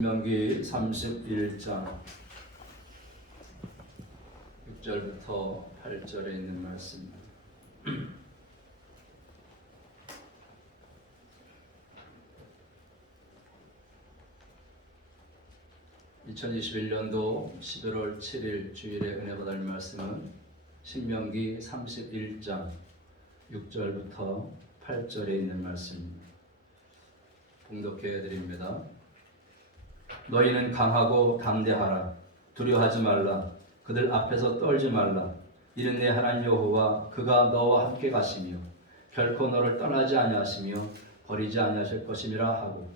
신명기 31장 6절부터 8절에 있는 말씀. 2021년도 11월 7일 주일에 은혜 받을 말씀은 신명기 31장 6절부터 8절에 있는 말씀입니다. 봉독해 드립니다. 너희는 강하고 담대하라. 두려워하지 말라. 그들 앞에서 떨지 말라. 이는 내 하나님 여호와 그가 너와 함께 가시며 결코 너를 떠나지 아니하시며 버리지 아니하실 것임이라 하고,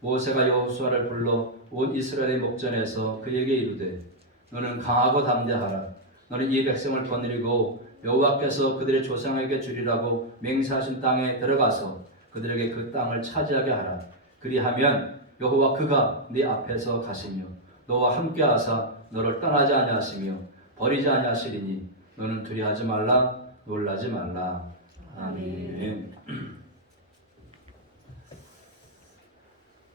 모세가 여호수아를 불러 온 이스라엘의 목전에서 그에게 이르되 너는 강하고 담대하라. 너는 이 백성을 거느리고 여호와께서 그들의 조상에게 주리라고 맹세하신 땅에 들어가서 그들에게 그 땅을 차지하게 하라. 그리하면 여호와 그가 네 앞에서 가시며 너와 함께하사 너를 떠나지 아니하시며 버리지 아니하시리니 너는 두려워하지 말라. 놀라지 말라. 아멘.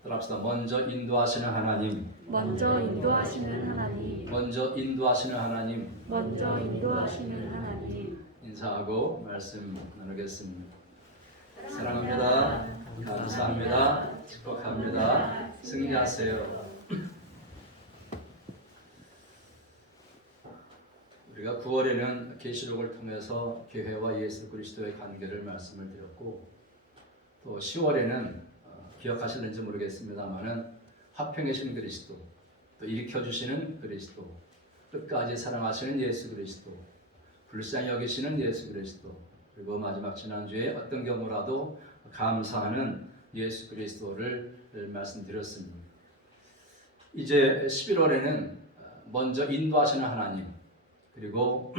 따라합시다. 먼저 인도하시는 하나님, 먼저 인도하시는 하나님, 먼저 인도하시는 하나님. 먼저 인도하시는 하나님. 인사하고 말씀 나누겠습니다. 사랑합니다. 감사합니다. 축복합니다. 승리하세요. 우리가 9월에는 계시록을 통해서 교회와 예수 그리스도의 관계를 말씀을 드렸고, 또 10월에는 기억하실는지 모르겠습니다만은 화평이신 그리스도, 또 일으켜주시는 그리스도, 끝까지 사랑하시는 예수 그리스도, 불쌍히 여기시는 예수 그리스도, 그리고 마지막 지난주에 어떤 경우라도 감사하는 예수 그리스도를 말씀드렸습니다. 이제 11월에는 먼저 인도하시는 하나님, 그리고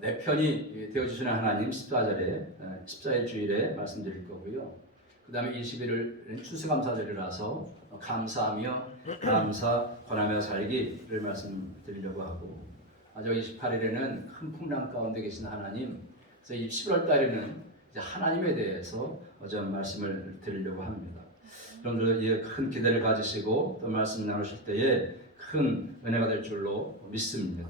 내 편이 되어주시는 하나님 14일 주일에 말씀드릴 거고요. 그 다음에 21일은 추수감사절이라서 감사하며 감사 권하며 살기를 말씀드리려고 하고, 마지막 28일에는 큰 풍랑 가운데 계신 하나님, 그래서 이 11월 달에는 이제 하나님에 대해서 좀 말씀을 드리려고 합니다. 여러분들 큰 기대를 가지시고 또 말씀 나누실 때에 큰 은혜가 될 줄로 믿습니다.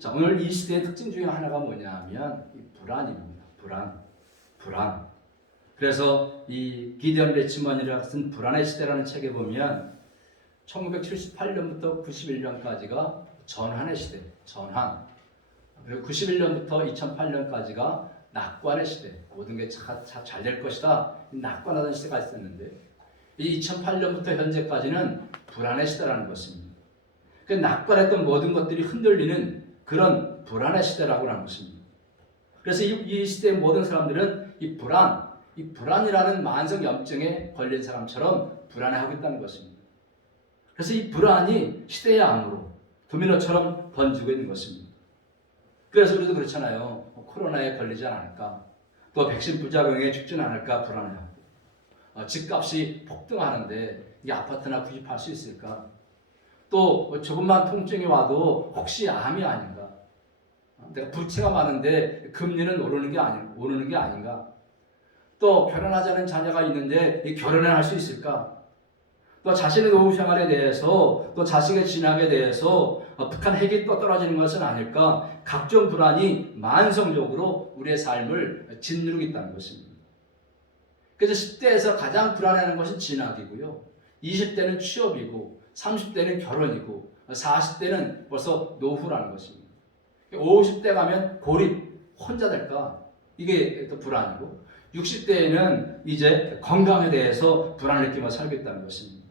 자, 오늘 이 시대의 특징 중에 하나가 뭐냐면 이 불안입니다. 불안. 그래서 이 기디언 레치먼이라 쓴 불안의 시대라는 책에 보면 1978년부터 91년까지가 전환의 시대, 전환. 그리고 91년부터 2008년까지가 낙관의 시대, 모든 게 잘 될 것이다, 낙관하던 시대가 있었는데, 이 2008년부터 현재까지는 불안의 시대라는 것입니다. 그 낙관했던 모든 것들이 흔들리는 그런 불안의 시대라고 하는 것입니다. 그래서 이 시대의 모든 사람들은 이 불안이라는 만성염증에 걸린 사람처럼 불안해하고 있다는 것입니다. 그래서 이 불안이 시대의 암으로 도미노처럼 번지고 있는 것입니다. 그래서 우리도 그렇잖아요. 코로나에 걸리지 않을까, 또 백신 부작용에 죽지 않을까 불안해하고, 집값이 폭등하는데 이 아파트나 구입할 수 있을까, 또 조금만 통증이 와도 혹시 암이 아닌가, 내가 부채가 많은데 금리는 오르는 게 아닌가, 또 결혼하자는 자녀가 있는데 이 결혼을 할 수 있을까, 또 자신의 노후 생활에 대해서, 또 자식의 진학에 대해서 북한 핵이 또 떨어지는 것은 아닐까, 각종 불안이 만성적으로 우리의 삶을 짓누르고 있다는 것입니다. 그래서 10대에서 가장 불안해하는 것은 진학이고요, 20대는 취업이고, 30대는 결혼이고, 40대는 벌써 노후라는 것입니다. 50대 가면 고립, 혼자 될까, 이게 또 불안이고, 60대에는 이제 건강에 대해서 불안을 느끼며 살고 있다는 것입니다.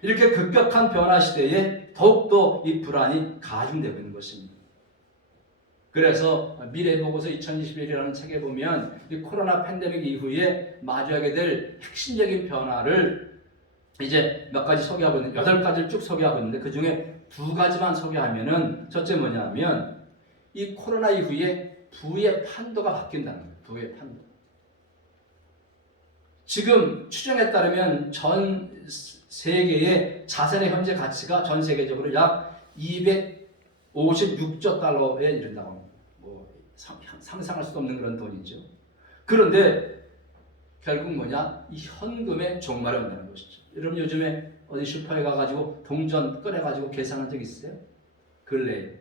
이렇게 급격한 변화 시대에 더욱더 이 불안이 가중되고 있는 것입니다. 그래서 미래보고서 2021이라는 책에 보면 이 코로나 팬데믹 이후에 마주하게 될 핵심적인 변화를 이제 몇 가지 소개하고 있는데, 8가지를 쭉 소개하고 있는데, 그 중에 2가지만 소개하면은, 첫째 뭐냐면 이 코로나 이후에 부의 판도가 바뀐다는 거예요. 부의 판도. 지금 추정에 따르면 전 세계의 자산의 현재 가치가 전 세계적으로 약 256조 달러에 이른다고 합니다. 뭐 상상할 수 없는 그런 돈이죠. 그런데 결국 뭐냐? 이 현금의 종말이 온다는 것이죠. 여러분 요즘에 어디 슈퍼에 가가지고 동전 꺼내가지고 계산한 적 있어요? 근래에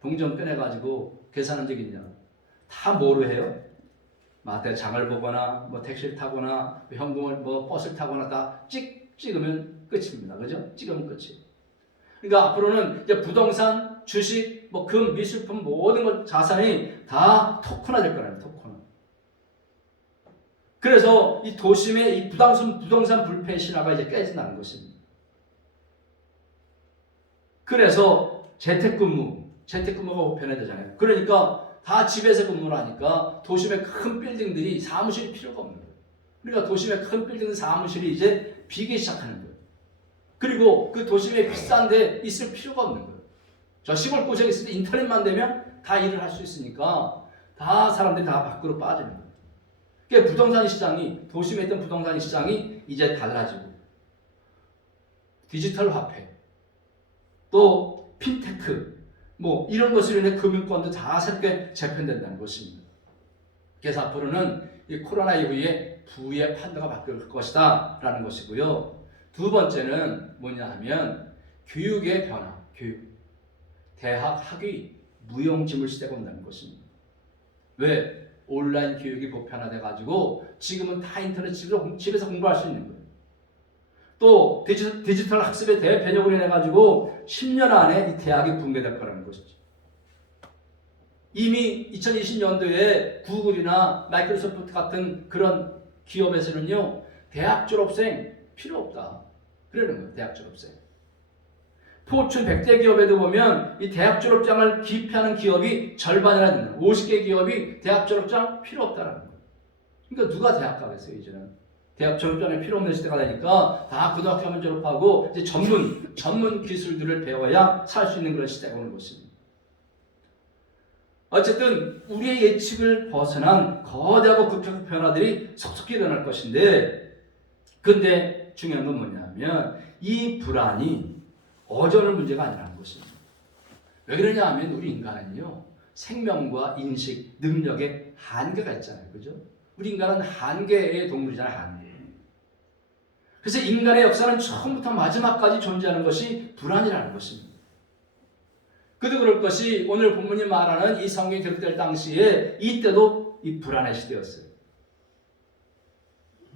동전 꺼내가지고 계산한 적 있냐? 다 뭐로 해요? 마트에 장을 보거나 뭐 택시를 타거나 현금을 뭐 버스를 타거나 다 찍으면 끝입니다. 그죠? 찍으면 끝이에요. 그러니까 앞으로는 이제 부동산, 주식, 뭐 금, 미술품 모든 것 자산이 다 토큰화 될 거라는 토큰화. 그래서 이 도심의 이 부동산 불패 신화가 이제 깨진다는 것입니다. 그래서 재택근무가 보편화되잖아요. 그러니까 다 집에서 근무를 하니까 도심의 큰 빌딩들이 사무실이 필요가 없는 거예요. 그러니까 도심의 큰 빌딩 사무실이 이제 비기 시작하는 거예요. 그리고 그 도심에 비싼 데 있을 필요가 없는 거예요. 저 시골 구석에 있을 때 인터넷만 되면 다 일을 할 수 있으니까 다 사람들이 다 밖으로 빠지는 거예요. 그러니까 부동산 시장이, 도심에 있던 부동산 시장이 이제 달라지고 디지털 화폐, 또 핀테크, 뭐 이런 것으로 인해 금융권도 다 새롭게 재편된다는 것입니다. 그래서 앞으로는 이 코로나 이후에 부의 판도가 바뀔 것이다 라는 것이고요. 두 번째는 뭐냐 하면 교육의 변화, 대학 학위 무용지물 시대가 온다는 것입니다. 왜? 온라인 교육이 보편화돼 가지고 지금은 다 인터넷 집에서 공부할 수 있는 거예요. 또 디지털 학습의 대변혁으로 인해 가지고 10년 안에 이 대학이 붕괴될 거라는 것이죠. 이미 2020년도에 구글이나 마이크로소프트 같은 그런 기업에서는요, 대학 졸업생 필요 없다. 그러는 거예요, 대학 졸업생. 포춘 100대 기업에도 보면 이 대학 졸업장을 기피하는 기업이 절반이나 된다. 50개 기업이 대학 졸업장 필요 없다는 거예요. 그러니까 누가 대학 가겠어요, 이제는. 대학 졸업장이 필요 없는 시대가 되니까 다 고등학교만 졸업하고 이제 전문 기술들을 배워야 살 수 있는 그런 시대가 오는 것입니다. 어쨌든 우리의 예측을 벗어난 거대하고 급격한 변화들이 속속히 일어날 것인데, 근데 중요한 건 뭐냐면 이 불안이 어전의 문제가 아니라는 것입니다. 왜 그러냐 하면 우리 인간은요, 생명과 인식, 능력에 한계가 있잖아요. 그죠? 우리 인간은 한계의 동물이잖아요. 한계. 그래서 인간의 역사는 처음부터 마지막까지 존재하는 것이 불안이라는 것입니다. 그도 그럴 것이 오늘 본문이 말하는 이 성경이 기록될 당시에 이때도 이 불안의 시대였어요.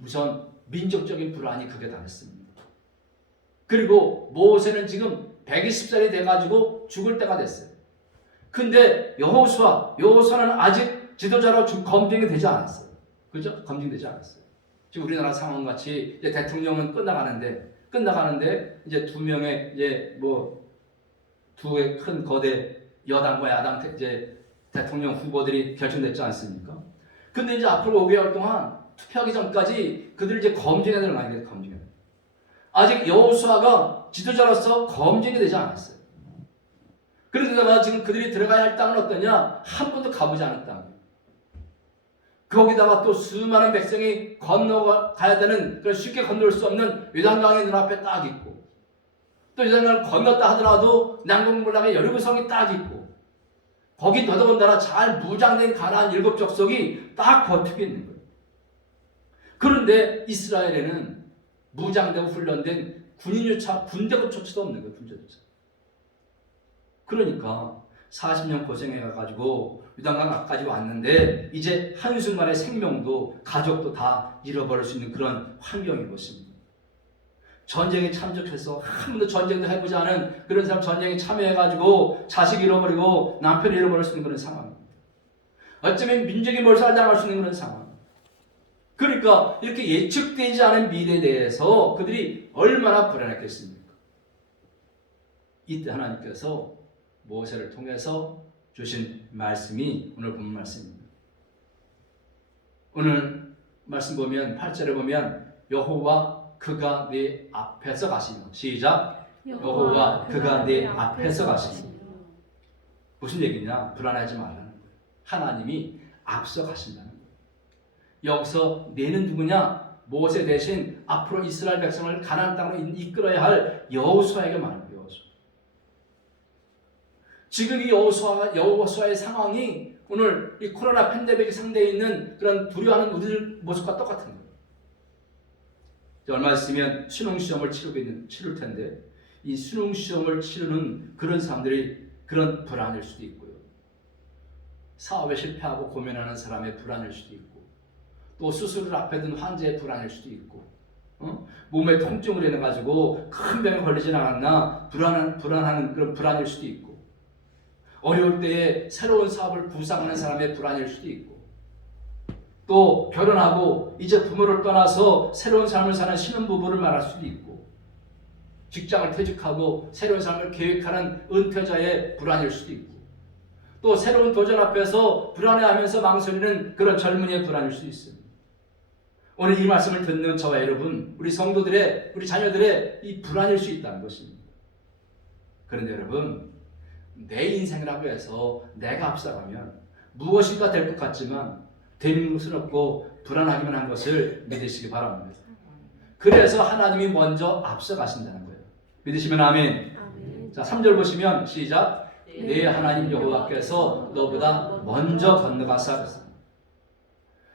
우선 민족적인 불안이 극에 달했습니다. 그리고 모세는 지금 120살이 돼가지고 죽을 때가 됐어요. 근데 여호수아는 아직 지도자로 검증이 되지 않았어요. 그죠? 검증되지 않았어요. 지금 우리나라 상황같이 이제 대통령은 끝나가는데 이제 두 명의 이제 두 큰 거대 여당과 야당 이제 대통령 후보들이 결정됐지 않습니까? 근데 이제 앞으로 5개월 동안 투표하기 전까지 그들이 이제 검증에 들어가야 돼요. 검증에. 아직 여호수아가 지도자로서 검증이 되지 않았어요. 그러다가 지금 그들이 들어가야 할 땅은 어떠냐? 한 번도 가보지 않은 땅. 거기다가 또 수많은 백성이 건너가야 되는 그런 쉽게 건널 수 없는 요단강이 눈앞에 딱 있고, 또 요단강을 건넜다 하더라도 난공불락의 여리고성이 딱 있고, 거기 더더군다나 잘 무장된 가나안 7족속이 딱 버티고 있는 거예요. 그런데 이스라엘에는 무장되고 훈련된 군대급 조치도 없는 거예요. 군대조차. 그러니까 40년 고생해가지고 유단강 앞까지 왔는데 이제 한순간에 생명도 가족도 다 잃어버릴 수 있는 그런 환경인 것입니다. 전쟁에 참석해서 한 번도 전쟁도 해보지 않은 그런 사람 전쟁에 참여해가지고 자식 잃어버리고 남편 잃어버릴 수 있는 그런 상황입니다. 어쩌면 민족이 몰살당할 수 있는 그런 상황. 그러니까 이렇게 예측되지 않은 미래에 대해서 그들이 얼마나 불안했겠습니까? 이때 하나님께서 모세를 통해서 주신 말씀이 오늘 본 말씀입니다. 오늘 말씀 보면 8절에 보면 여호와 그가 네 앞에서 가시며, 시작, 여호와 그가 네 앞에서 가시며. 무슨 얘기냐? 불안하지 말라는 거예요. 하나님이 앞서 가신다는 거예요. 여기서 네는 누구냐? 모세 대신 앞으로 이스라엘 백성을 가나안 땅으로 이끌어야 할 여호수아에게 말합니다. 지금 이 여호수아의 상황이 오늘 이 코로나 팬데믹 상대에 있는 그런 두려워하는 우리들 모습과 똑같은 거예요. 이제 얼마 있으면 수능 시험을 치를 텐데 이 수능 시험을 치르는 그런 사람들이 그런 불안일 수도 있고요. 사업에 실패하고 고민하는 사람의 불안일 수도 있고, 또 수술을 앞에 둔 환자의 불안일 수도 있고, 몸에 통증을 인해 가지고 큰 병에 걸리진 않았나 불안하는 그런 불안일 수도 있고, 어려울 때에 새로운 사업을 구상하는 사람의 불안일 수도 있고, 또 결혼하고 이제 부모를 떠나서 새로운 삶을 사는 신혼부부를 말할 수도 있고, 직장을 퇴직하고 새로운 삶을 계획하는 은퇴자의 불안일 수도 있고, 또 새로운 도전 앞에서 불안해하면서 망설이는 그런 젊은이의 불안일 수도 있습니다. 오늘 이 말씀을 듣는 저와 여러분, 우리 성도들의, 우리 자녀들의 이 불안일 수 있다는 것입니다. 그런데 여러분, 내 인생이라고 해서 내가 앞서가면 무엇인가 될 것 같지만 되는 것은 없고 불안하기만 한 것을 믿으시기 바랍니다. 그래서 하나님이 먼저 앞서가신다는 거예요. 믿으시면 아멘. 아멘. 자, 3절 보시면 시작. 내 하나님 여호와께서 너보다 먼저 건너가사 그랬습니다.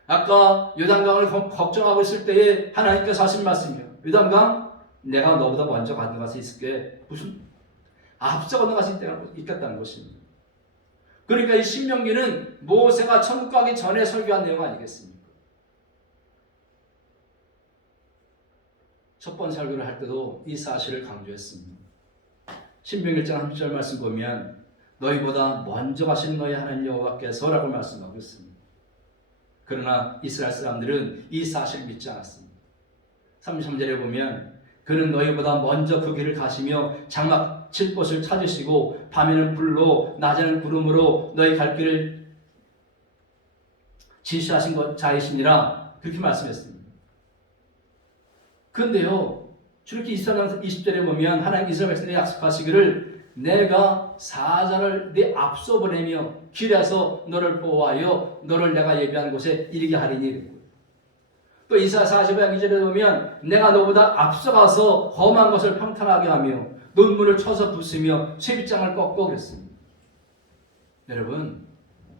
아까 요단강을 걱정하고 있을 때에 하나님께서 하신 말씀이에요. 요단강 내가 너보다 먼저 건너가서 있을게. 무슨 앞서 건너가실 때가 있겠다는 것입니다. 그러니까 이 신명기는 모세가 천국 가기 전에 설교한 내용 아니겠습니까? 첫 번 설교를 할 때도 이 사실을 강조했습니다. 신명기 1장 30절 말씀 보면 너희보다 먼저 가신 너희 하나님 여호와께서라고 말씀하고 있습니다. 그러나 이스라엘 사람들은 이 사실을 믿지 않았습니다. 33절에 보면 그는 너희보다 먼저 그 길을 가시며 장막 칠 곳을 찾으시고 밤에는 불로 낮에는 구름으로 너희 갈 길을 지시하신 것 자이시니라 그렇게 말씀했습니다. 그런데요, 출애굽기 24장 20절에 보면 하나님 이스라엘 백성에게 약속하시기를 내가 사자를 네 앞서 보내며 길에서 너를 보호하여 너를 내가 예비한 곳에 이르게 하리니. 또 이사야 45장 2절에 보면 내가 너보다 앞서가서 험한 것을 평탄하게 하며 논문을 쳐서 부수며 쇠빗장을 꺾고 그랬습니다. 여러분,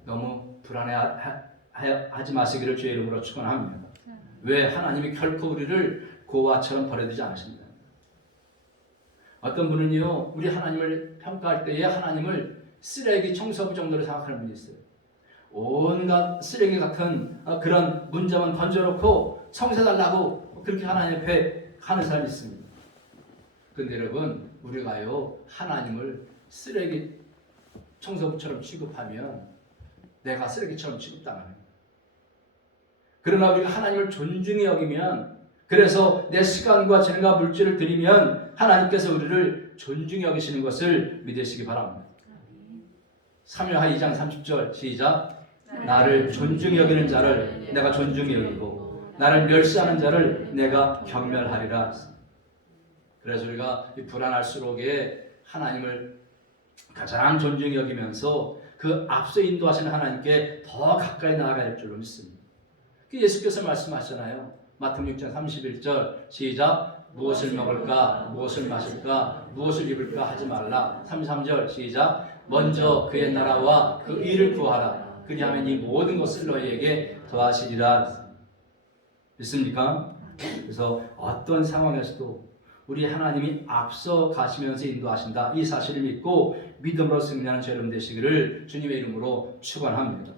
너무 불안해하지 마시기를 주의 이름으로 축원합니다. 왜? 하나님이 결코 우리를 고아처럼 버려두지 않으십니다. 어떤 분은요, 우리 하나님을 평가할 때에 하나님을 쓰레기 청소부 정도로 생각하는 분이 있어요. 온갖 쓰레기 같은 그런 문제만 던져놓고 청소해달라고 그렇게 하나님 앞에 하는 사람이 있습니다. 그런데 여러분, 우리가요 하나님을 쓰레기 청소부처럼 취급하면 내가 쓰레기처럼 취급당하는 거예요. 그러나 우리가 하나님을 존중히 여기면, 그래서 내 시간과 재능과 물질을 드리면 하나님께서 우리를 존중히 여기시는 것을 믿으시기 바랍니다. 사무엘하 2장 30절 시작. 나를 존중히 여기는 자를 내가 존중히 여기고 나를 멸시하는 자를 내가 경멸하리라. 그래서 우리가 이 불안할수록에 하나님을 가장 존중히 여기면서 그 앞서 인도하시는 하나님께 더 가까이 나아가야 할 줄로 믿습니다. 예수께서 말씀하셨잖아요. 마태복음 6장 31절 시작. 무엇을 먹을까 무엇을 마실까 무엇을 입을까 하지 말라. 33절 시작. 먼저 그의 나라와 그 일을 구하라. 그리하면 이 모든 것을 너희에게 더하시리라. 믿습니까? 그래서 어떤 상황에서도 우리 하나님이 앞서 가시면서 인도하신다. 이 사실을 믿고 믿음으로 승리하는 저 여러분 되시기를 주님의 이름으로 축원합니다.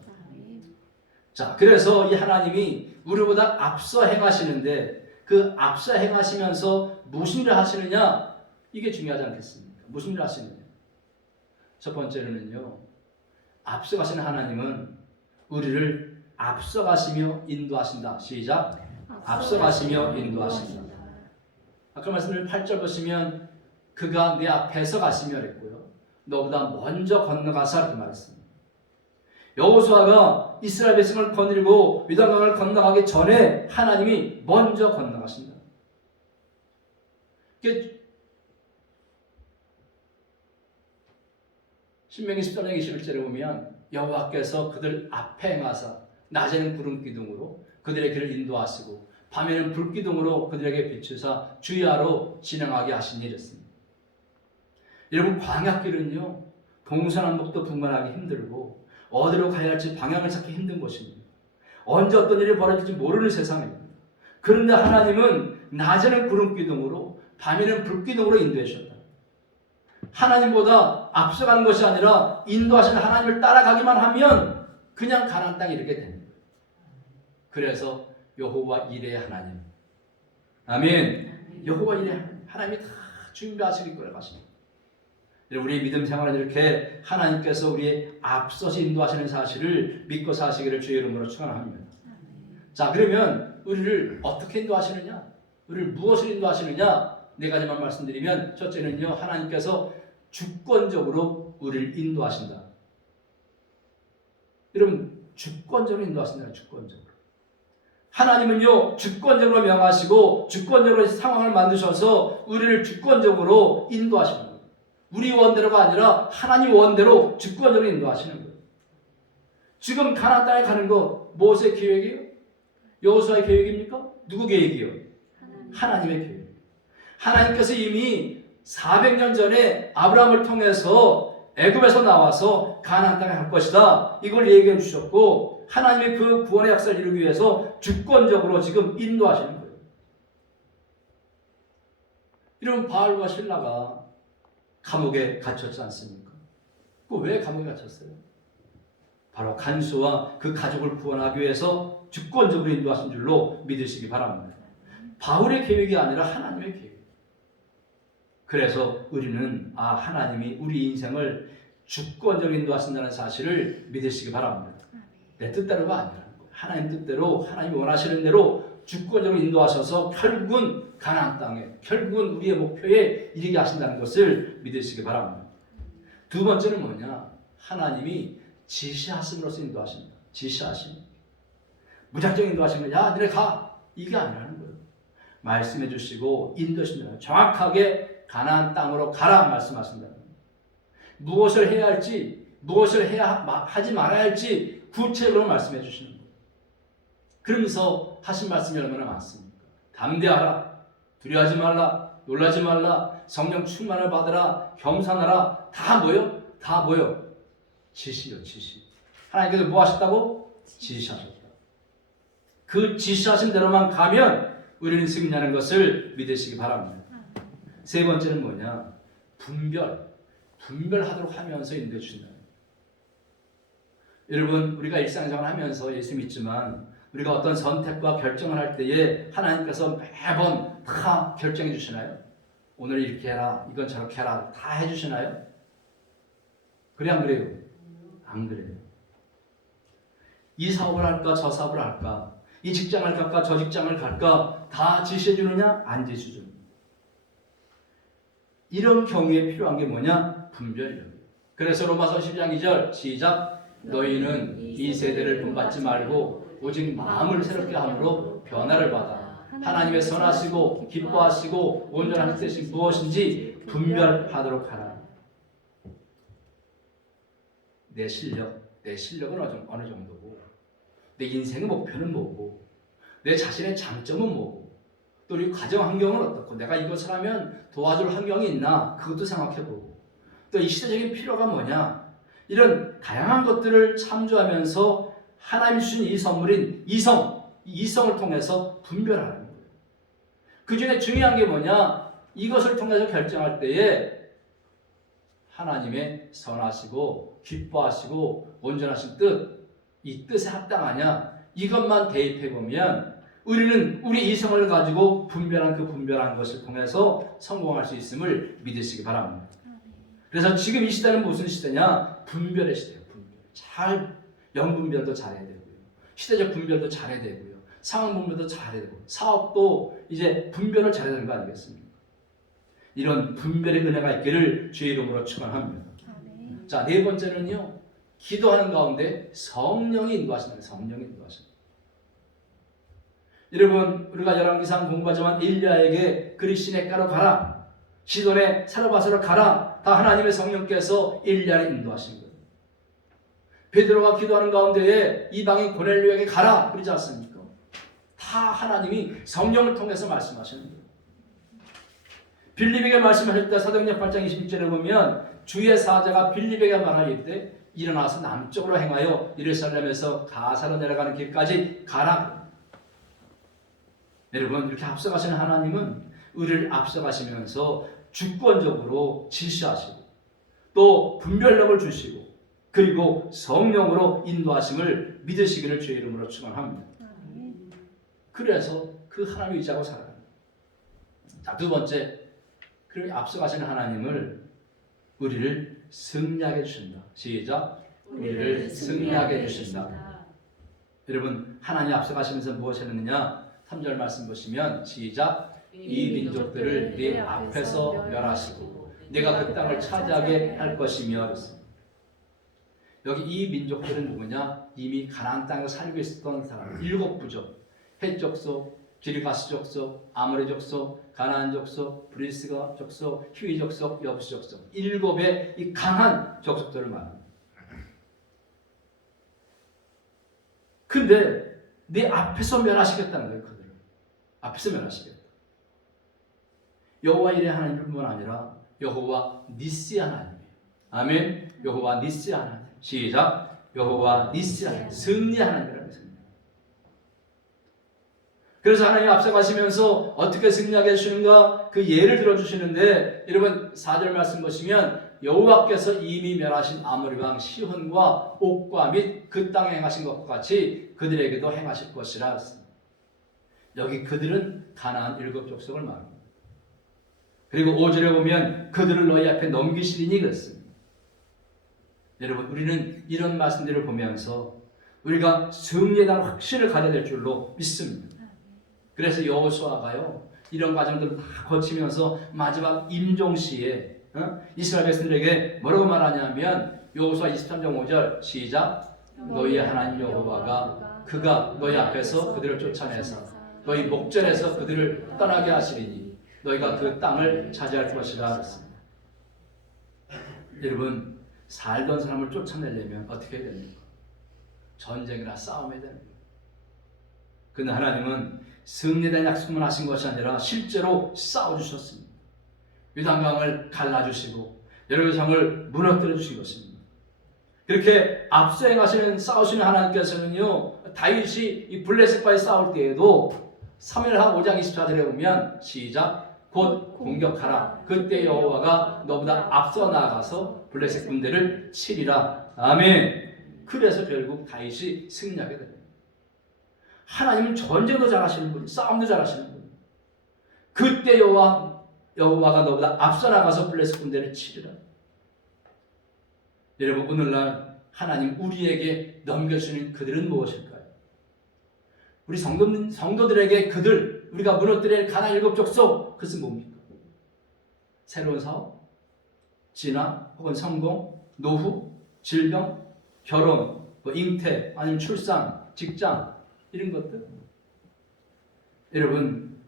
자, 그래서 이 하나님이 우리보다 앞서 행하시는데 그 앞서 행하시면서 무슨 일을 하시느냐? 이게 중요하지 않겠습니까? 무슨 일을 하시느냐? 첫 번째로는요, 앞서 가시는 하나님은 우리를 앞서 가시며 인도하신다. 시작. 앞서 가시며 인도하신다. 아까 말씀드린 8절 보시면 그가 내 앞에서 가시며 그랬고요. 너보다 먼저 건너가사 이렇게 말했습니다. 여호수아가 이스라엘 백성을 거느리고 요단강을 건너가기 전에 하나님이 먼저 건너가신다. 신명기 13장 21절에 보면 여호와께서 그들 앞에 행하사 낮에는 구름 기둥으로 그들의 길을 인도하시고 밤에는 불 기둥으로 그들에게 비추사 주야로 진행하게 하신 일이었습니다. 여러분, 광야길은요 동서남북도 분간하기 힘들고 어디로 가야 할지 방향을 찾기 힘든 곳입니다. 언제 어떤 일이 벌어질지 모르는 세상입니다. 그런데 하나님은 낮에는 구름 기둥으로 밤에는 불 기둥으로 인도해 주셨다. 하나님보다 앞서가는 것이 아니라 인도하시는 하나님을 따라가기만 하면 그냥 가나안 땅에 이르게 됩니다. 그래서 여호와 이레의 하나님, 아멘. 여호와 이레의 하나님이 다 준비하시고 이끌어 가십니다. 우리의 믿음 생활은 이렇게 하나님께서 우리의 앞서서 인도하시는 사실을 믿고 사시기를 주의 이름으로 축원합니다. 자, 그러면 우리를 어떻게 인도하시느냐? 우리를 무엇을 인도하시느냐? 네 가지만 말씀드리면, 첫째는요, 하나님께서 주권적으로 우리를 인도하신다. 여러분, 주권적으로 인도하신다. 주권적으로. 하나님은요, 주권적으로 명하시고 주권적으로 상황을 만드셔서 우리를 주권적으로 인도하시는 거예요. 우리 원대로가 아니라 하나님 원대로 주권적으로 인도하시는 거예요. 지금 가나안 땅에 가는 거 모세의 계획이에요? 여호수아의 계획입니까? 누구 계획이요? 하나님의 계획. 하나님께서 이미 400년 전에 아브라함을 통해서 애굽에서 나와서 가나안 땅에 갈 것이다. 이걸 얘기해 주셨고, 하나님의 그 구원의 역사를 이루기 위해서 주권적으로 지금 인도하시는 거예요. 이러면 바알과 실라가 감옥에 갇혔지 않습니까? 그 왜 감옥에 갇혔어요? 바로 간수와 그 가족을 구원하기 위해서 주권적으로 인도하신 줄로 믿으시기 바랍니다. 바울의 계획이 아니라 하나님의 계획. 그래서 우리는 하나님이 우리 인생을 주권적으로 인도하신다는 사실을 믿으시기 바랍니다. 내 뜻대로가 아니라는 거예요. 하나님 뜻대로, 하나님이 원하시는 대로 주권적으로 인도하셔서 결국은 가나안 땅에, 결국은 우리의 목표에 이르게 하신다는 것을 믿으시기 바랍니다. 두 번째는 뭐냐? 하나님이 지시하심으로써 인도하십니다. 지시하심. 무작정 인도하시면 야, 너네 가! 이게 아니라는 거예요. 말씀해 주시고 인도하신다는 거예요. 정확하게 가나안 땅으로 가라 말씀하신다는 거예요. 무엇을 해야 할지, 무엇을 하지 말아야 할지 구체적으로 말씀해 주시는 거예요. 그러면서 하신 말씀이 얼마나 많습니까? 담대하라, 두려워하지 말라, 놀라지 말라, 성령 충만을 받으라, 겸손하라. 다 뭐요? 다 뭐요? 지시요, 지시. 하나님께서 뭐 하셨다고? 지시하셨다. 그 지시하신 대로만 가면 우리는 승리하는 것을 믿으시기 바랍니다. 세 번째는 뭐냐? 분별하도록 하면서 인도해 주신다. 여러분, 우리가 일상생활 하면서 예수 믿지만 우리가 어떤 선택과 결정을 할 때에 하나님께서 매번 다 결정해 주시나요? 오늘 이렇게 해라, 이건 저렇게 해라, 다 해주시나요? 그래 안 그래요? 안 그래요. 이 사업을 할까, 저 사업을 할까, 이 직장을 갈까, 저 직장을 갈까, 다 지시해 주느냐? 안 지시해 줍니다. 이런 경우에 필요한 게 뭐냐? 분별이에요. 그래서 로마서 12장 2절 시작. 너희는 이 세대를 본받지 말고 오직 마음을 새롭게 함으로 변화를 받아 하나님의 선하시고 기뻐하시고 온전한 뜻이 무엇인지 분별하도록 하라. 내 실력은 어느 정도고, 내 인생의 목표는 뭐고, 내 자신의 장점은 뭐고, 또 우리 가정 환경은 어떻고, 내가 이것을 하면 도와줄 환경이 있나 그것도 생각해보고, 또 이 시대적인 필요가 뭐냐, 이런 다양한 것들을 참조하면서 하나님이 주신 이 선물인 이성을 통해서 분별하는 거예요. 그 중에 중요한 게 뭐냐, 이것을 통해서 결정할 때에 하나님의 선하시고 기뻐하시고 온전하신 뜻, 이 뜻에 합당하냐, 이것만 대입해보면 우리는 우리 이성을 가지고 분별한 것을 통해서 성공할 수 있음을 믿으시기 바랍니다. 그래서 지금 이 시대는 무슨 시대냐? 분별의 시대예요. 영분별도 잘해야 되고요, 시대적 분별도 잘해야 되고요, 상황 분별도 잘해야 되고, 사업도 이제 분별을 잘해야 되는 거 아니겠습니까? 이런 분별의 은혜가 있기를 주의 이름으로 축원합니다. 자, 네 번째는요, 기도하는 가운데 성령이 인도하신다. 성령이 인도하신다. 여러분, 우리가 열왕기상 공부하지만 엘리야에게 그리 시냇가로 가라, 시돈의 사르밧으로 가라, 다 하나님의 성령께서 엘리야를 인도하신 거예요. 베드로가 기도하는 가운데에 이방인 고넬료에게 가라 그러지 않습니까? 다 하나님이 성령을 통해서 말씀하시는 거예요. 빌립에게 말씀하실 때 사도행전 8장 26절에 보면 주의 사자가 빌립에게 말하기 때 일어나서 남쪽으로 행하여 예루살렘에서 가사로 내려가는 길까지 가라. 여러분, 이렇게 앞서가시는 하나님은 우리를 앞서가시면서 주권적으로 지시하시고 또 분별력을 주시고 그리고 성령으로 인도하심을 믿으시기를 주의 이름으로 축원합니다. 그래서 그 하나님 의지하고 살아갑니다. 자, 두 번째, 그렇게 앞서가시는 하나님을 우리를 승리하게 주신다. 시작. 우리를 승리하게 주신다. 여러분, 하나님 앞서가시면서 무엇을 했느냐? 3절 말씀 보시면 시작. 이 민족들을 네 앞에서 멸하시고 네가 그 땅을 차지하게 할 것이며 그랬습니다. 여기 이 민족들은 누구냐? 이미 가나안 땅에 살고 있었던 사람, 7부족, 헷 족속, 기르가스 족속, 아모리 족속, 가나안 족속, 브리스가 족속, 히위 족속, 여부스 족속, 7의 이 강한 족속들을 말합니다. 근데 네 앞에서 멸하시겠다는 거예요. 그들을 앞에서 멸하시겠다. 여호와 일의 하나님뿐만 아니라 여호와 니스의 하나님이에요. 아멘. 여호와 니스의 하나님. 시작. 여호와 니스의 하나님. 승리의 하나님이라고 했습니다. 그래서 하나님 앞서가시면서 어떻게 승리하게 해주시는가? 그 예를 들어주시는데 여러분 4절 말씀 보시면 여호와께서 이미 멸하신 아모리 왕 시혼과 옥과 및 그 땅에 행하신 것과 같이 그들에게도 행하실 것이라 했습니다. 여기 그들은 가나안 7족속을 말합니다. 그리고 5절에 보면 그들을 너희 앞에 넘기시리니 그랬습니다. 여러분, 우리는 이런 말씀들을 보면서 우리가 승리에 대한 확신을 가져야 될 줄로 믿습니다. 그래서 여호수아가요 이런 과정들을 다 거치면서 마지막 임종시에 이스라엘 백성들에게 뭐라고 말하냐면 여호수아 23장 5절 시작. 너희의 하나님 여호와가 그가 너희 앞에서 그들을 쫓아내서 너희 목전에서 그들을 떠나게 하시리니 너희가 그 땅을 차지할 것이라 했습니다. 여러분, 살던 사람을 쫓아내려면 어떻게 해야 됩니까? 전쟁이나 싸움해야 됩니다. 그런데 하나님은 승리에 대한 약속만 하신 것이 아니라 실제로 싸워주셨습니다. 요단강을 갈라주시고 여리고성을 무너뜨려 주신 것입니다. 그렇게 앞서 행하시는 싸우시는 하나님께서는요 다윗이 이 블레셋과의 싸울 때에도 사무엘하 5장 24절에 보면 시작. 곧 공격하라. 그때 여호와가 너보다 앞서 나아가서 블레셋 군대를 치리라. 아멘. 그래서 결국 다윗이 승리하게 됩니다. 하나님은 전쟁도 잘하시는 분, 싸움도 잘하시는 분. 그때 여호와가 너보다 앞서 나가서 블레셋 군대를 치리라. 여러분, 오늘날 하나님 우리에게 넘겨주는 그들은 무엇일까요? 우리 성도들에게 그들, 우리가 무너뜨릴 가나안 7족속, 그것은 뭡니까? 새로운 사업, 진화 혹은 성공, 노후, 질병, 결혼, 잉태, 아니면 출산, 직장, 이런 것들. 여러분,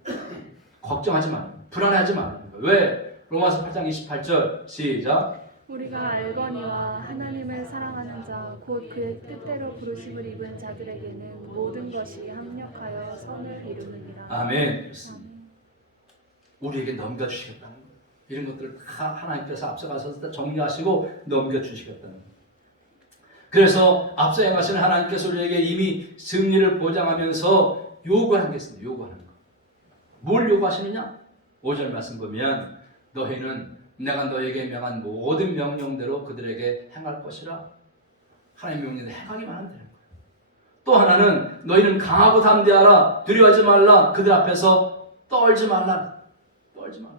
걱정하지 마요. 불안해하지 마요. 왜? 로마서 8장 28절 시작. 우리가 알거니와 하나님을 사랑하는 자 곧 그의 뜻대로 부르심을 입은 자들에게는 모든 것이 합력하여 선을 이루느니라. 아멘. 우리에게 넘겨주시겠다는 거예요. 이런 것들을 다 하나님께서 앞서가서 정리하시고 넘겨주시겠다는 거예요. 그래서 앞서 행하시는 하나님께서 우리에게 이미 승리를 보장하면서 요구하는 게 있습니다. 요구하는 거. 뭘 요구하시느냐? 5절 말씀 보면 너희는 내가 너에게 명한 모든 명령대로 그들에게 행할 것이라. 하나님의 명령대로 행하기만 하면 되는 거예요. 또 하나는 너희는 강하고 담대하라. 두려워하지 말라. 그들 앞에서 떨지 말라. 떨지 말라.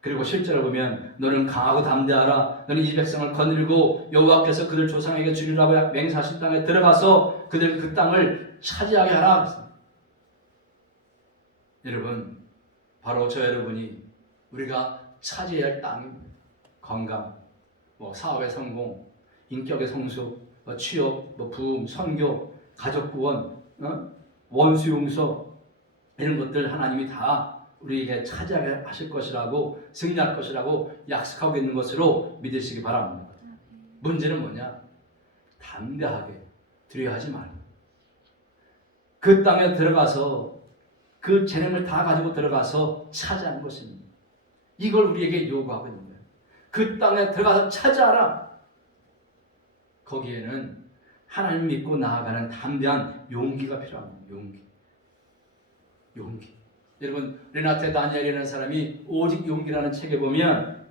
그리고 실제로 보면 너는 강하고 담대하라. 너는 이 백성을 거느리고 여호와께서 그들 조상에게 주리라고 맹세하신 땅에 들어가서 그들 그 땅을 차지하게 하라. 여러분, 바로 저 여러분이 우리가 차지해야 할 땅입니다. 건강, 사업의 성공, 인격의 성숙, 취업, 부흥, 선교, 가족 구원, 원수 용서, 이런 것들 하나님이 다 우리에게 차지하게 하실 것이라고, 승리할 것이라고 약속하고 있는 것으로 믿으시기 바랍니다. 문제는 뭐냐? 담대하게 두려워하지 말고 그 땅에 들어가서 그 재능을 다 가지고 들어가서 차지하는 것입니다. 이걸 우리에게 요구하고 있는 거예요. 그 땅에 들어가서 차지하라. 거기에는 하나님 믿고 나아가는 담대한 용기가 필요합니다. 용기. 용기. 여러분 레나테 다니엘이라는 사람이 오직 용기라는 책에 보면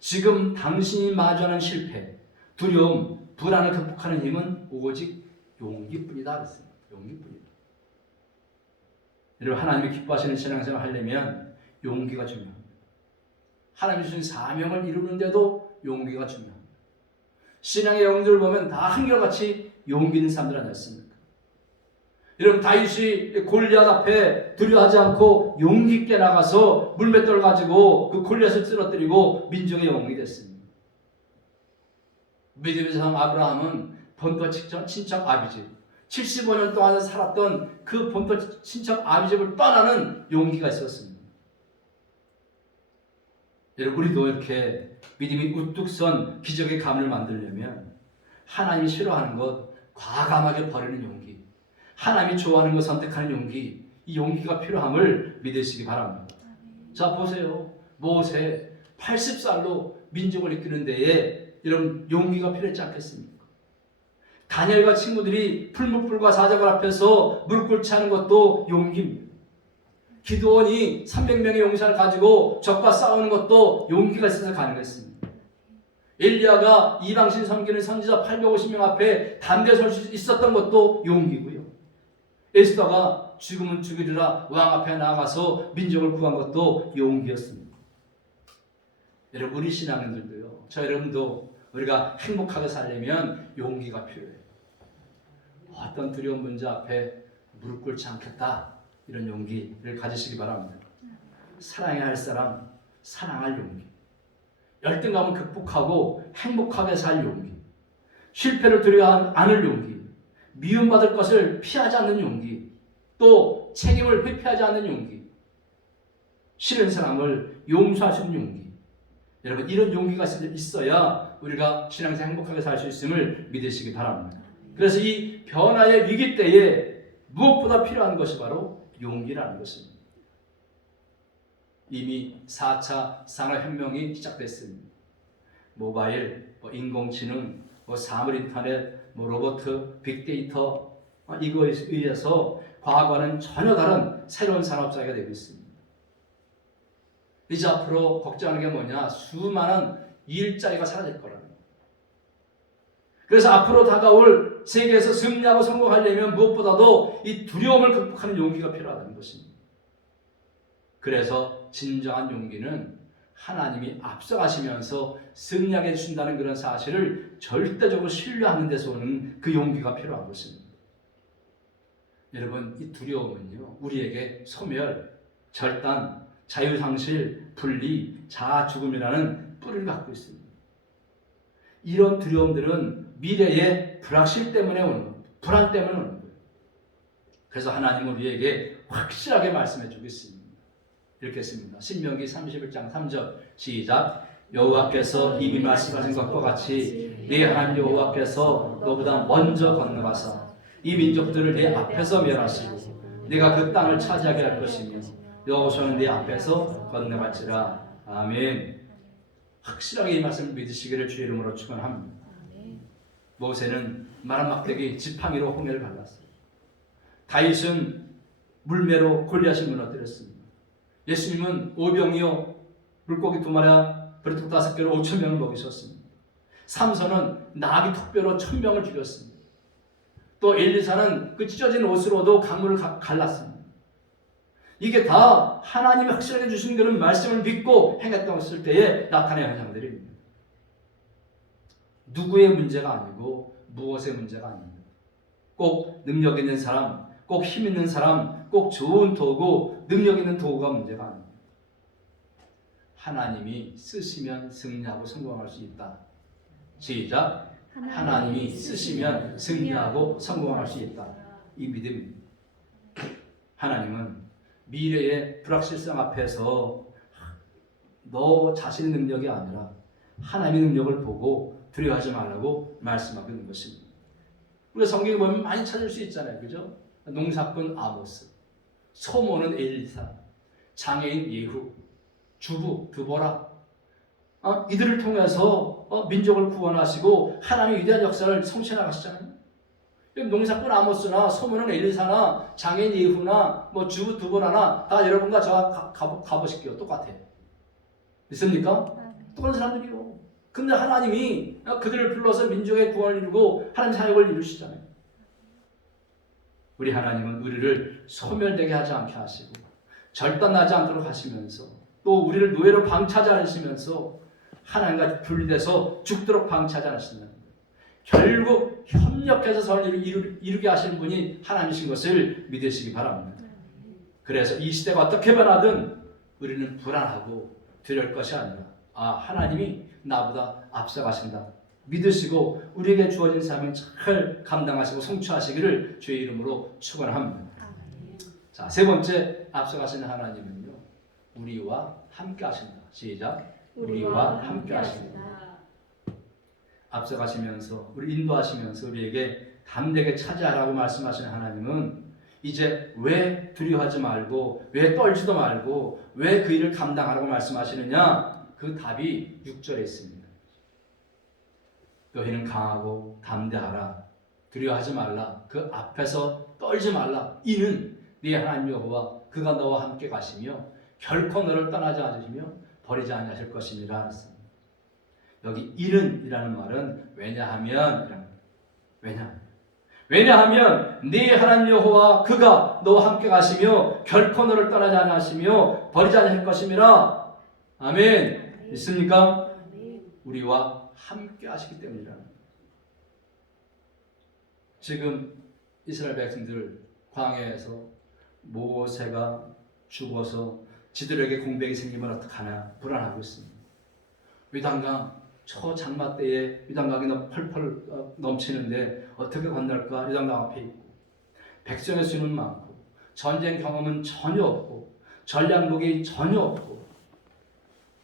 지금 당신이 마주하는 실패, 두려움, 불안을 극복하는 힘은 오직 용기뿐이다 그랬습니다. 용기뿐이다. 여러분 하나님이 기뻐하시는 신앙생활을 하려면 용기가 중요합니다. 하나님이 주신 사명을 이루는데도 용기가 중요합니다. 신앙의 영웅들을 보면 다 한결같이 용기 있는 사람들 아니었습니까? 여러분 다윗이 골리앗 앞에 두려워하지 않고 용기 있게 나가서 물맷돌 가지고 그 골리앗을 쓰러뜨리고 민족의 영웅이 됐습니다. 믿음의 사람 아브라함은 본토 친척 아비집 75년 동안 살았던 그 본토 친척 아비집을 떠나는 용기가 있었습니다. 여러분 우리도 이렇게 믿음이 우뚝 선 기적의 가문을 만들려면 하나님이 싫어하는 것 과감하게 버리는 용기, 하나님이 좋아하는 것 선택하는 용기, 이 용기가 필요함을 믿으시기 바랍니다. 자 보세요. 모세 80살로 민족을 이끄는 데에 이런 용기가 필요했지 않겠습니까? 다니엘과 친구들이 풀무불과 사자굴 앞에서 무릎 꿇지 하는 것도 용기입니다. 기드온이 300명의 용사를 가지고 적과 싸우는 것도 용기가 있어서 가능했습니다. 엘리야가 이방신 섬기는 선지자 850명 앞에 담대히 설 수 있었던 것도 용기고요. 에스더가 죽으면 죽이리라 왕 앞에 나가서 민족을 구한 것도 용기였습니다. 여러분 우리 신앙인들도요. 저 여러분도 우리가 행복하게 살려면 용기가 필요해요. 어떤 두려운 문제 앞에 무릎 꿇지 않겠다. 이런 용기를 가지시기 바랍니다. 사랑해야 할 사람, 사랑할 용기. 열등감을 극복하고 행복하게 살 용기. 실패를 두려워하지 않을 용기. 미움받을 것을 피하지 않는 용기. 또 책임을 회피하지 않는 용기. 싫은 사람을 용서할 수 있는 용기. 여러분 이런 용기가 있어야 우리가 신앙생활 행복하게 살 수 있음을 믿으시기 바랍니다. 그래서 이 변화의 위기 때에 무엇보다 필요한 것이 바로 용기라는 것입니다. 이미 4차 산업혁명이 시작됐습니다. 모바일, 인공지능, 사물인터넷, 로봇, 빅데이터 이거에 의해서 과거와는 전혀 다른 새로운 산업사회가 되고 있습니다. 이제 앞으로 걱정하는 게 뭐냐? 수많은 일자리가 사라질 거라는 거예요. 그래서 앞으로 다가올 세계에서 승리하고 성공하려면 무엇보다도 이 두려움을 극복하는 용기가 필요하다는 것입니다. 그래서 진정한 용기는 하나님이 앞서가시면서 승리하게 해주신다는 그런 사실을 절대적으로 신뢰하는 데서 오는 그 용기가 필요한 것입니다. 여러분 이 두려움은요 우리에게 소멸, 절단, 자유상실, 분리, 자아 죽음이라는 뿌리를 갖고 있습니다. 이런 두려움들은 미래의 불확실 때문에 오는 겁니다. 불안 때문에 오는 거예요. 그래서 하나님은 우리에게 확실하게 말씀해 주고 있습니다. 이렇게 했습니다. 신명기 31장 3절 시작. 여호와께서 이미 말씀하신 것과 같이 네 하나님 여호와께서 너보다 먼저 건너가사 이 민족들을 네 앞에서 멸하시고 네가 그 땅을 차지하게 할 것이며 여호수아는 네 앞에서 건너갈지라. 아멘. 확실하게 이 말씀을 믿으시기를 주의 이름으로 축원합니다. 모세는 마른 막대기 지팡이로 홍해를 갈랐어요. 다윗은 물매로 골리앗을 무너뜨렸습니다. 예수님은 오병이어 물고기 2마리 버리떡 5개로 5,000명을 먹이셨습니다. 삼손은 나귀 턱뼈로 1,000명을 죽였습니다. 또 엘리사는 그 찢어진 옷으로도 강물을 갈랐습니다. 이게 다 하나님이 확실하게 주신 그런 말씀을 믿고 행했던 때에 나타낸 현상들입니다. 누구의 문제가 아니고 무엇의 문제가 아닙니다. 꼭 능력 있는 사람, 꼭 힘 있는 사람, 꼭 좋은 도구, 능력 있는 도구가 문제가 아닙니다. 하나님이 쓰시면 승리하고 성공할 수 있다. 시작. 하나님이 쓰시면 승리하고 성공할 수 있다. 이 믿음입니다. 하나님은 미래의 불확실성 앞에서 너 자신의 능력이 아니라 하나님의 능력을 보고 두려워하지 말라고 말씀하고 있는 것입니다. 우리가 성경에 보면 많이 찾을 수 있잖아요. 그죠? 농사꾼 아모스, 소모는 엘리사, 장애인 예후, 주부 드보라, 이들을 통해서 민족을 구원하시고 하나님의 위대한 역사를 성취해 나가시잖아요. 농사꾼 아모스나 소문은 엘리사나 장인 예후나 뭐 주부 두보라나 다 여러분과 저와 가보실게요. 똑같아요. 믿습니까? 똑같은 사람들이요. 근데 하나님이 그들을 불러서 민족의 구원을 이루고 하나님 사역을 이루시잖아요. 우리 하나님은 우리를 소멸되게 하지 않게 하시고 절단나지 않도록 하시면서 또 우리를 노예로 방치하지 않으시면서 하나님과 분리돼서 죽도록 방치하지 않으신다는 거예요. 결국 협력해서 선을 이루게 하시는 분이 하나님이신 것을 믿으시기 바랍니다. 그래서 이 시대가 어떻게 변하든 우리는 불안하고 두려울 것이 아니라 하나님이 나보다 앞서가신다 믿으시고 우리에게 주어진 삶을 잘 감당하시고 성취하시기를 주의 이름으로 축원합니다. 자, 세 번째 앞서가시는 하나님은요, 우리와 함께 하신다. 시작. 우리와 함께 하신다. 앞서가시면서 우리 인도하시면서 우리에게 담대하게 차지하라고 말씀하시는 하나님은 이제 왜 두려워하지 말고 왜 떨지도 말고 왜 그 일을 감당하라고 말씀하시느냐? 그 답이 6절에 있습니다. 너희는 강하고 담대하라. 두려워하지 말라. 그 앞에서 떨지 말라. 이는 네 하나님 여호와 그가 너와 함께 가시며 결코 너를 떠나지 않으시며 버리지 아니하실 것이니라 했습니다. 여기 이는 이라는 말은 왜냐하면 왜냐하면 네 하나님 여호와 그가 너와 함께 가시며 결코 너를 떠나지 아니하시며 버리지 아니하실 것임이라. 아멘. 믿습니까? 우리와 함께 하시기 때문이라. 지금 이스라엘 백성들 광야에서 모세가 죽어서 지들에게 공백이 생기면 어떡하나 불안하고 있습니다. 요단강 초장마 때에 요단강이 펄펄 넘치는데 어떻게 건널까? 요단강 앞에 있고 백성의 수는 많고 전쟁 경험은 전혀 없고 전략력이 전혀 없고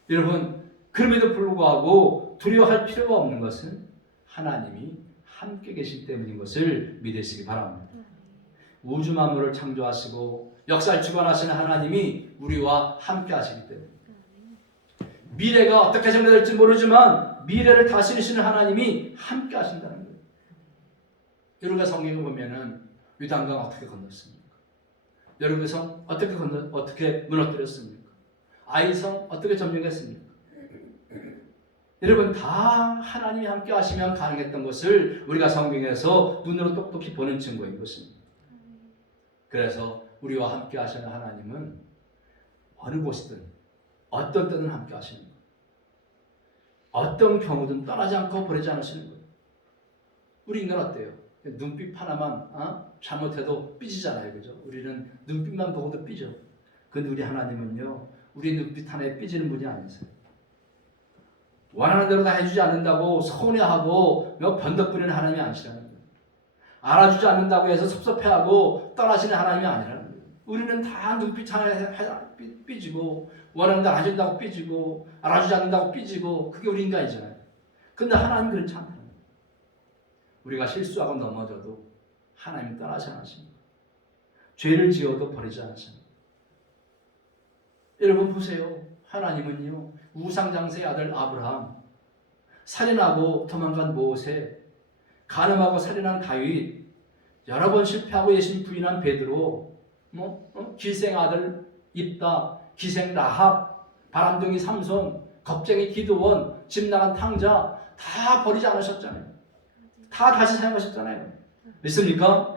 여러분 그럼에도 불구하고 두려워할 필요가 없는 것은 하나님이 함께 계실 때문인 것을 믿으시기 바랍니다. 우주 만물을 창조하시고 역사를 주관하시는 하나님이 우리와 함께 하시기 때문에 미래가 어떻게 정리될지 모르지만 미래를 다스리시는 하나님이 함께 하신다는 거예요. 여러분가 성경을 보면은 요단강 어떻게 건넜습니까? 여러분의 성 어떻게 무너뜨렸습니까? 아이성 어떻게 점령했습니까? 여러분 다 하나님이 함께 하시면 가능했던 것을 우리가 성경에서 눈으로 똑똑히 보는 증거인 것입니다. 그래서 우리와 함께 하시는 하나님은 어느 곳이든 어떤 때든 함께 하시는 거예요. 어떤 경우든 떠나지 않고 버리지 않으시는 거예요. 우리 인간 어때요? 눈빛 하나만 잘못해도 삐지잖아요. 그죠? 우리는 눈빛만 보고도 삐져. 근데 우리 하나님은요, 우리 눈빛 하나에 삐지는 분이 아니세요. 원하는 대로 다 해주지 않는다고 서운해하고 번덕부리는 하나님이 아니시라는 거예요. 알아주지 않는다고 해서 섭섭해하고 떠나시는 하나님이 아니라는 거예요. 우리는 다 눈빛 하나에 삐지고 원하는 대로 해준다고 삐지고 알아주지 않는다고 삐지고 그게 우리 인간이잖아요. 근데 하나님 그렇지 않다는 거예요. 우리가 실수하고 넘어져도 하나님이 떠나지 않으십니다. 죄를 지어도 버리지 않으십니다. 여러분 보세요. 하나님은요, 우상장세의 아들 아브라함, 살인하고 도망간 모세, 간음하고 살인한 다윗, 여러 번 실패하고 예수님 부인한 베드로, 기생 아들 입다, 기생 라합, 바람둥이 삼손, 겁쟁이 기드온, 집 나간 탕자 다 버리지 않으셨잖아요. 다 다시 사용하셨잖아요. 믿습니까?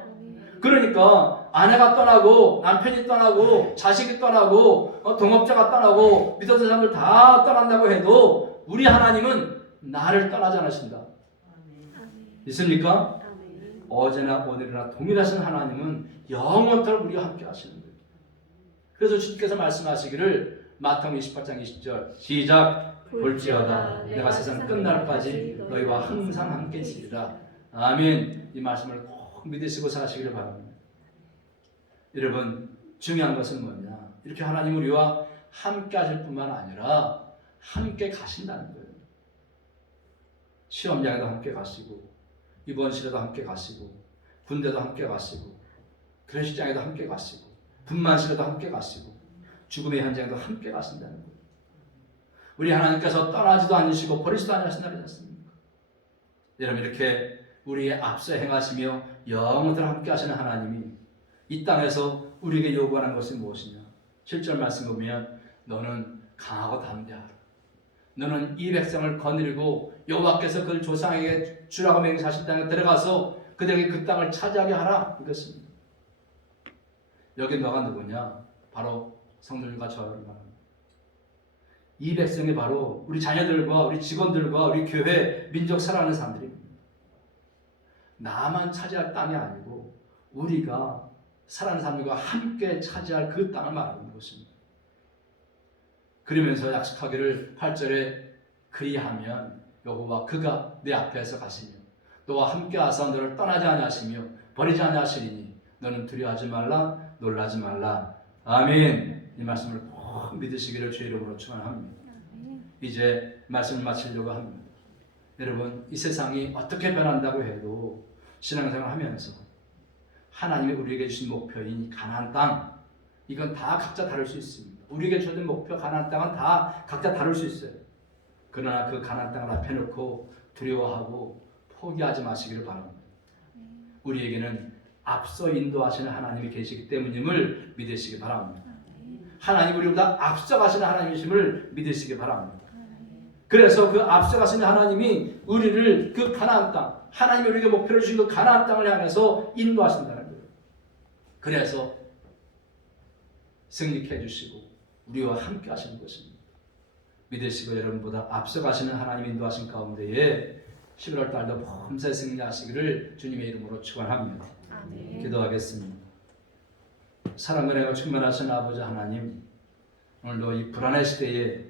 그러니까 아내가 떠나고 남편이 떠나고 자식이 떠나고 동업자가 떠나고 믿었던 사람들 다 떠난다고 해도 우리 하나님은 나를 떠나지 않으신다. 믿습니까? 어제나 오늘이나 동일하신 하나님은 영원토록 우리와 함께 하시는 거예요. 그래서 주님께서 말씀하시기를 마태복음 28장 20절 시작. 볼지어다 내가 세상 끝날까지 너희와 항상 함께 있으리라. 아멘. 이 말씀을 꼭 믿으시고 사시기를 바랍니다. 여러분 중요한 것은 뭐냐? 이렇게 하나님 우리와 함께 하실 뿐만 아니라 함께 가신다는 거예요. 시험장에도 함께 가시고 입원실에도 함께 가시고 군대도 함께 가시고 결혼식장에도 함께 가시고 분만실에도 함께 가시고 죽음의 현장에도 함께 가신다는 거예요. 우리 하나님께서 떠나지도 않으시고 버리지도 않으신다는 지 않습니까? 여러분 이렇게 우리의 앞서 행하시며 영원토록 함께 하시는 하나님이 이 땅에서 우리에게 요구하는 것이 무엇이냐? 7절 말씀 보면 너는 강하고 담대하라. 너는 이 백성을 거느리고 여호와께서 그 조상에게 주라고 맹세하신 땅에 들어가서 그들에게 그 땅을 차지하게 하라. 이것입니다. 여기 너가 누구냐? 바로 성도들과 저를 말합니다. 이 백성이 바로 우리 자녀들과 우리 직원들과 우리 교회 민족 사랑하는 사람들입니다. 나만 차지할 땅이 아니고 우리가 사랑하는 사람들과 함께 차지할 그 땅을 말하는 것입니다. 그러면서 약속하기를 8절에 그리하면 여호와 그가 내 앞에서 가시며 너와 함께 하사 너를 떠나지 아니하시며 버리지 아니하시리니 너는 두려워하지 말라 놀라지 말라. 아멘. 이 말씀을 꼭 믿으시기를 주의 이름으로 축원합니다. 이제 말씀을 마치려고 합니다. 여러분, 이 세상이 어떻게 변한다고 해도 신앙생활을 하면서 하나님이 우리에게 주신 목표인 가나안 땅, 이건 다 각자 다를 수 있습니다. 우리에게 주신 목표 가나안 땅은 다 각자 다를 수 있어요. 그러나 그 가나안 땅을 앞에 놓고 두려워하고 포기하지 마시기를 바랍니다. 우리에게는 앞서 인도하시는 하나님이 계시기 때문임을 믿으시기 바랍니다. 하나님 우리보다 앞서가시는 하나님이심을 믿으시기 바랍니다. 그래서 그 앞서가시는 하나님이 우리를 그 가나안 땅, 하나님이 우리에게 목표를 주신 그 가나안 땅을 향해서 인도하신다는 거예요. 그래서 승리케 해주시고 우리와 함께 하시는 것입니다. 믿으시고 여러분보다 앞서가시는 하나님 인도하신 가운데에 11월 달도 범사에 승리하시기를 주님의 이름으로 축원합니다. 기도하겠습니다. 사랑과 은혜가 충만하신 아버지 하나님, 오늘도 이 불안의 시대에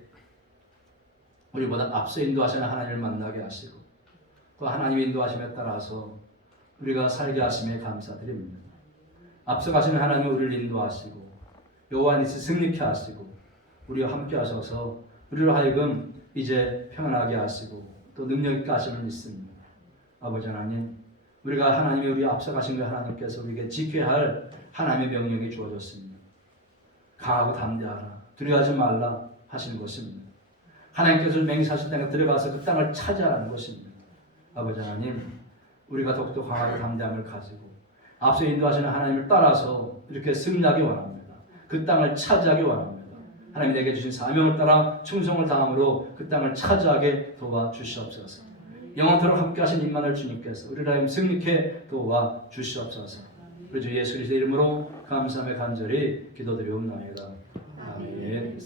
우리보다 앞서 인도하시는 하나님을 만나게 하시고 그 하나님의 인도하심에 따라서 우리가 살게 하심에 감사드립니다. 앞서 가시는 하나님은 우리를 인도하시고 여호와 니스 승리케 하시고 우리와 함께 하셔서 우리로 하여금 이제 평안하게 하시고 또 능력 있게 하심을 믿습니다. 아버지 하나님, 우리가 하나님이 우리 앞서 가신 그 하나님께서 우리에게 지켜야 할 하나님의 명령이 주어졌습니다. 강하고 담대하라, 두려워하지 말라 하시는 것입니다. 하나님께서 맹세하신 땅에 들어가서 그 땅을 차지하라는 것입니다. 아버지 하나님, 우리가 더욱더 강하고 담대함을 가지고 앞서 인도하시는 하나님을 따라서 이렇게 승리하기 원합니다. 그 땅을 차지하기 원합니다. 하나님 내게 주신 사명을 따라 충성을 다함으로 그 땅을 차지하게 도와주시옵소서. 영원토록 함께 하신 임마누엘 주님께서 우리를 하여금 승리케 도와주시옵소서. 우리 주 예수 그리스도의 이름으로 감사하며 간절히 기도드리옵나이다. 아멘.